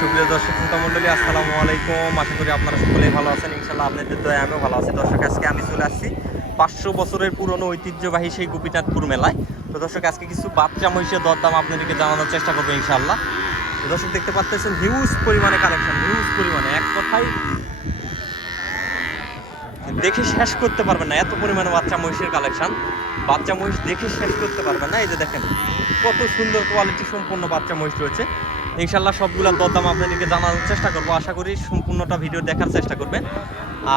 সুপ্রিয় দর্শক শ্রোতা মণ্ডলী, আসসালামু আলাইকুম। আশা করি আপনারা সকলেই ভালো আছেন। ইনশাল্লাহ আপনাদের দয়া আমিও ভালো আছি। দর্শক, আজকে আমি চলে আসছি 500 বছরের পুরনো ঐতিহ্যবাহী সেই গোপীনাথপুর মেলায়। তো দর্শক, আজকে কিছু বাচ্চা মহিষের দরদাম আপনাদেরকে জানানোর চেষ্টা করবো ইনশাল্লাহ। তো দর্শক, দেখতে পাচ্ছেন হিউজ পরিমাণে কালেকশন, হিউজ পরিমাণে, এক কথায় দেখে শেষ করতে পারবেন না এত পরিমাণে বাচ্চা মহিষের কালেকশন। বাচ্চা মহিষ দেখে শেষ করতে পারবেন না। এই যে দেখেন কত সুন্দর কোয়ালিটি সম্পন্ন বাচ্চা মহিষ রয়েছে। ইনশাল্লাহ সবগুলোর দরদাম আপনাদেরকে জানানোর চেষ্টা করবো। আশা করি সম্পূর্ণটা ভিডিও দেখার চেষ্টা করবেন।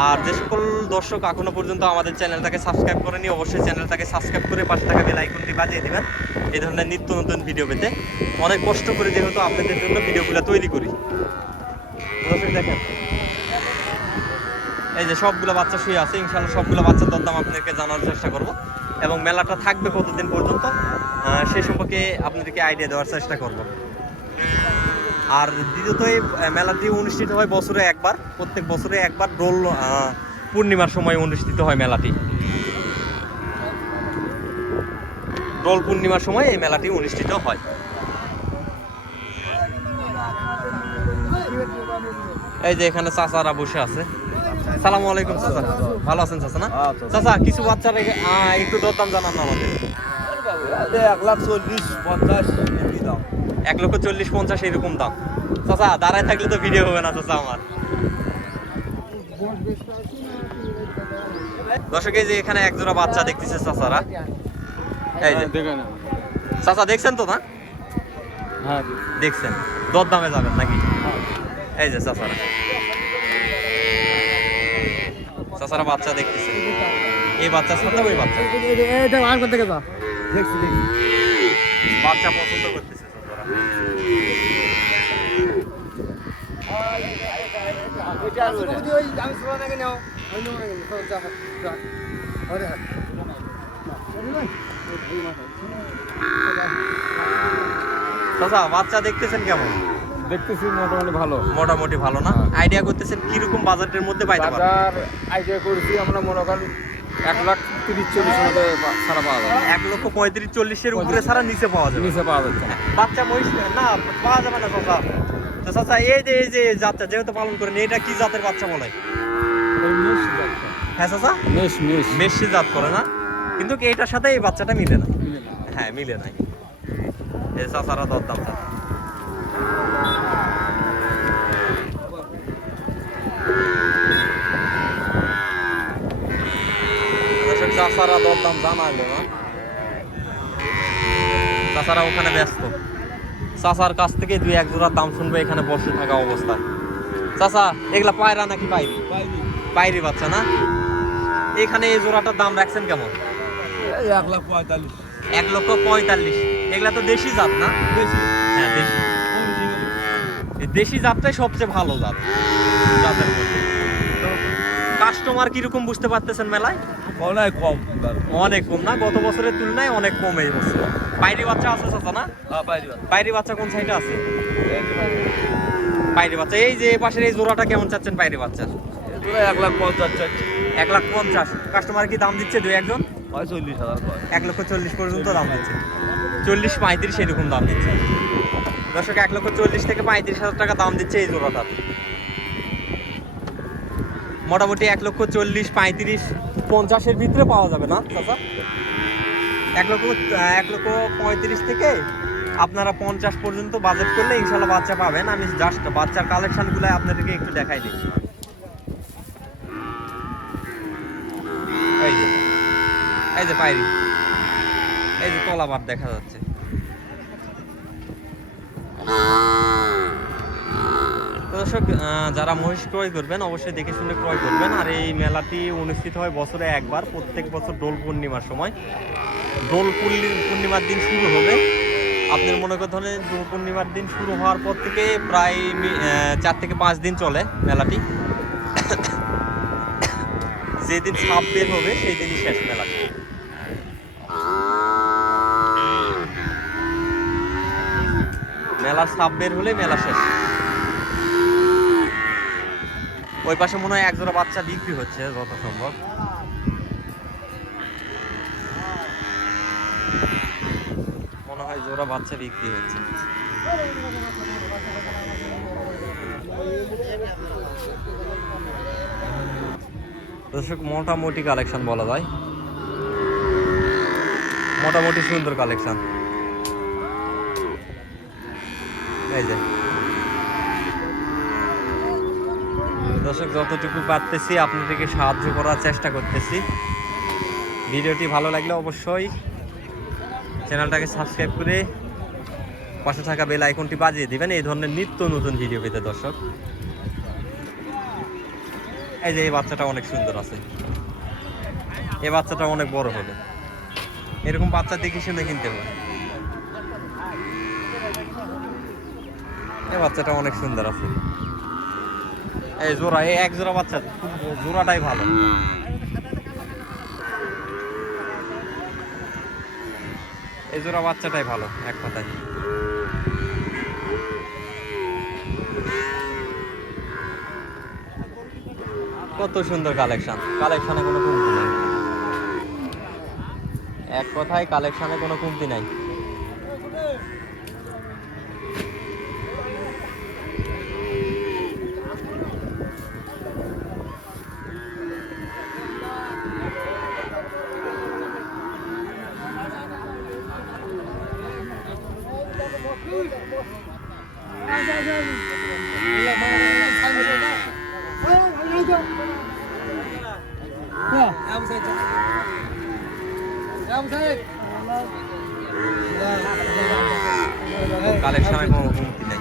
আর যে সকল দর্শক এখনো পর্যন্ত আমাদের চ্যানেলটাকে সাবস্ক্রাইব করেনি, অবশ্যই চ্যানেলটাকে সাবস্ক্রাইব করে পাশে থাকা বেল আইকনটি বাজিয়ে দিবেন এই ধরনের নিত্য নতুন ভিডিও পেতে। অনেক কষ্ট করে যেহেতু আপনাদের জন্য ভিডিওগুলো তৈরি করি। দর্শক দেখেন, এই যে সবগুলো বাচ্চা শুয়ে আছে। ইনশাল্লাহ সবগুলো বাচ্চার দরদাম আপনাদেরকে জানার চেষ্টা করব এবং মেলাটা থাকবে কতদিন পর্যন্ত সেই সম্পর্কে আপনাদেরকে আইডিয়া দেওয়ার চেষ্টা করব। আর দ্বিতীয়ত, এই মেলাটি অনুষ্ঠিত হয় বছরে একবার, প্রত্যেক বছরে একবার দোল পূর্ণিমার সময় অনুষ্ঠিত হয় মেলাটি। দোল পূর্ণিমার সময় এই মেলাটি অনুষ্ঠিত হয়। এই যে এখানে চাচারা বসে আছে। সালামু আলাইকুম চাচা, ভালো আছেন চাচা? না চাচা, কিছু বাচ্চার একটু দরদাম জানান না আমাদের। 1,40,50 দাম। 1,40,50 এরকম দাম। চাচা দাঁড়ায় থাকলে তো ভিডিও হবে না চাচা আমার। দর্শক, এই যে এখানে এক জোড়া বাচ্চা দেখতেছে চাচারা। এই যে চাচা দেখছেন তো? না হ্যাঁ দেখছেন, দরদামে যাবেন নাকি? এই যে চাচারা, চাচারা বাচ্চা দেখতেছে। এই বাচ্চার সাথে ওই বাচ্চা বাচ্চা পছন্দ করতেছে চাচা। বাচ্চা দেখতেছেন কেমন? দেখতেছি মোটামুটি ভালো। মোটামুটি ভালো না? আইডিয়া করতেছেন কিরকম বাজেটের মধ্যে পাইতে পারবেন? বাজার আইডিয়া করেছি আমরা, মনে করেন 1,30,40 মধ্যে ছাড়া পাওয়া যাবে। 1,35,40 উপরে ছাড়া নিচে পাওয়া যাবে? নিচে পাওয়া যাচ্ছে না। বাচ্চা মহিষ না পাওয়া যাবে না চাচা। তো চাচা, এই যে জাতটা যেহেতু পালন করেন, এটা কি জাতের বাচ্চা বলে? হ্যাঁ চাচা, মেশি জাত করে না, কিন্তু এইটার সাথে এই বাচ্চাটা মিলে না। হ্যাঁ, মিলে নাই। এই চাচারা দরদাম চাচা। চাচারা দরদাম জানাইলো না, চাচারা ওখানে ব্যস্ত। চাচার কাছ থেকে 2-1 জোড়ার দাম শুনবে এখানে বসে থাকা অবস্থায়। চাচা, এগুলা পায়রা নাকি পাইরি? পাইরি বাচ্চা না? এখানে এই জোড়াটার দাম রাখছেন কেমন? 1,45,000। 1,45,000। এগুলা তো দেশি জাত না? হ্যাঁ দেশি। এই দেশি জাতটাই সবচেয়ে ভালো জাত জাতের মধ্যে। তো কাস্টমার কিরকম বুঝতে পারতেছেন মেলায়? অনেক কম। অনেক কম না? গত বছরের তুলনায় অনেক কম এই বছর। পাইরি বাচ্চা আছে চাচা? না পাইরি বাচ্চা কোন সাইডে আছে? পাইরি বাচ্চা এই যে পাশের এই জোড়াটা কেমন চাচ্ছেন পাইরি বাচ্চার? 1,50,000। 1,50,000। কাস্টমার কি দাম দিচ্ছে 2-1 জন? 40,000। 1,40,000 পর্যন্ত দাম দিচ্ছে। 40-35 এরকম দাম দিচ্ছে। দর্শক, 1,40,000 থেকে 35,000 টাকা দাম দিচ্ছে এই জোড়াটার। মোটামুটি 1,40,000-35,000-50 ভিতরে পাওয়া যাবে না চাচা? 1,35,000 থেকে আপনারা 50 পর্যন্ত বাজেট করলে ইনশাল্লাহ বাচ্চা পাবেন। আমি জাস্ট বাচ্চার কালেকশনগুলো আপনাদেরকে একটু দেখাই দিই। এই যে পাইরি, এই যে তলাবার দেখা যাচ্ছে। দর্শক, যারা মহিষ ক্রয় করবেন অবশ্যই দেখে শুনে ক্রয় করবেন। আর এই মেলাটি অনুষ্ঠিত হয় বছরে একবার, প্রত্যেক বছর দোল পূর্ণিমার সময়। দোল পূর্ণিমার দিন শুরু হবে। আপনার মনে করেন দোল পূর্ণিমার দিন শুরু হওয়ার পর থেকে প্রায় 4 থেকে 5 দিন চলে মেলাটি। যেদিন ছাপ বের হবে সেই দিনই শেষ মেলাটি। মেলার ছাপ বের হলে মেলা শেষ। ওই পাশে মনে হয় 1 জোড়া বাচ্চা বিক্রি হচ্ছে যত সম্ভব। মনে হয় জোড়া বাচ্চা বিক্রি হচ্ছে। দর্শক মোটামুটি কালেকশন বলা যায়, মোটামুটি সুন্দর কালেকশন। এই যে দর্শক যতটুকু পারতেছি আপনাদেরকে সাহায্য করার চেষ্টা করতেছি। ভিডিওটি ভালো লাগলে অবশ্যই চ্যানেলটাকে সাবস্ক্রাইব করে পাশে থাকা বেল আইকনটি বাজিয়ে দিবেন এই ধরনের নিত্য নতুন ভিডিও পেতে। দর্শক এই যে এই বাচ্চাটা অনেক সুন্দর আছে, এই বাচ্চাটা অনেক বড় হবে, এরকম বাচ্চা দেখে শুনে কিনতে হবে। এই বাচ্চাটা অনেক সুন্দর আছে, এই জোড়া, এই এক জোড়া বাচ্চা, জোড়াটাই ভালো। এই জোড়া বাচ্চাটাই ভালো এক কথায়। কত সুন্দর কালেকশন, কালেকশনে কোনো কমতি নাই, এক কথায় কালেকশনে কোনো কমতি নাই। কালেকশনে কোনো কমতি নাই,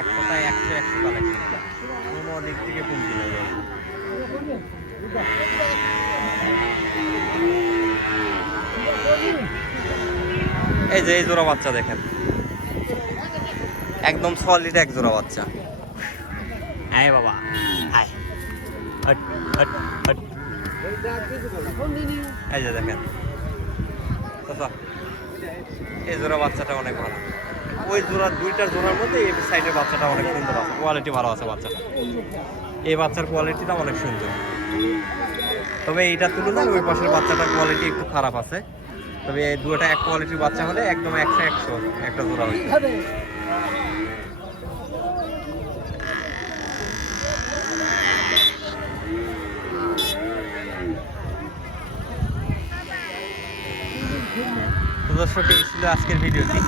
এক কথায় 100 কালেকশন, কোনো দিক থেকে কমতি নাই। এই যে এই জোড়া বাচ্চা দেখেন, একদম সলিড এক জোড়া বাচ্চা। আয় বাবা আয়, হট হট হট। এই যে দেখেন এই জোড়া বাচ্চাটা অনেক ভালো, ওই জোড়া দুইটার জোড়ার মধ্যে এই সাইডের বাচ্চাটা অনেক সুন্দর আছে, কোয়ালিটি ভালো আছে বাচ্চাটা, এই বাচ্চার কোয়ালিটিটা অনেক সুন্দর। তবে এইটার তুলনায় ওই পাশের বাচ্চাটার কোয়ালিটি একটু খারাপ আছে, তবে এই দুটোটা এক কোয়ালিটির বাচ্চা হলে একদম 100 একটা জোড়া হয়েছে। দর্শক এই ছিল আজকের ভিডিওটি।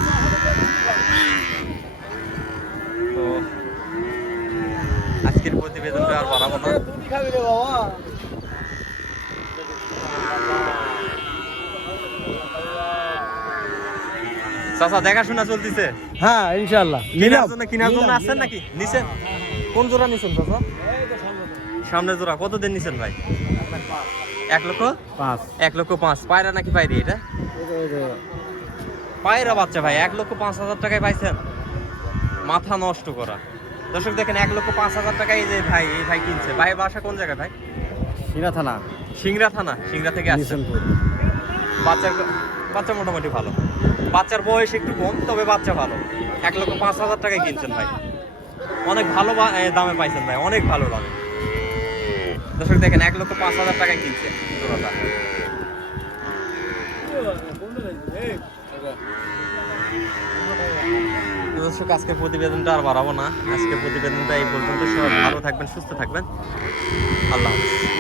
তো আজকের প্রতিবেদনটা আর বাড়াবো না, চাচা দেখাশোনা চলতেছে। হ্যাঁ ইনশাআল্লাহ। কেনার জন্য আসছেন নাকি? নিছেন? কোন জোড়া নিছেন চাচা? সামনের জোড়া কত দিন নিছেন ভাই? 1,05,000। 1,05,000 পায়রা নাকি পায়রি? এটা পায়রা বাচ্চা ভাই, 1,05,000 টাকায় পাইছেন? মাথা নষ্ট করা। দর্শক দেখেন 1,05,000 টাকায় এই ভাই কিনছে। ভাই বাসা কোন জায়গায় ভাই? সিংড়া থানা। সিংড়া থানা, সিংড়া থেকে আসছেন। বাচ্চা মোটামুটি ভালো, বাচ্চার বয়স একটু কম তবে বাচ্চা ভালো। 1,05,000 টাকায় কিনছেন ভাই, অনেক ভালো দামে পাইছেন ভাই, অনেক ভালো দামে। দর্শক দেখেন 1,05,000 টাকায় কিনছে জোড়াটা। দর্শক আজকের প্রতিবেদনটা আর বাড়াবো না, আজকের প্রতিবেদনটা এই পর্যন্ত। সবাই ভালো থাকবেন, সুস্থ থাকবেন, আল্লাহ হাফেজ।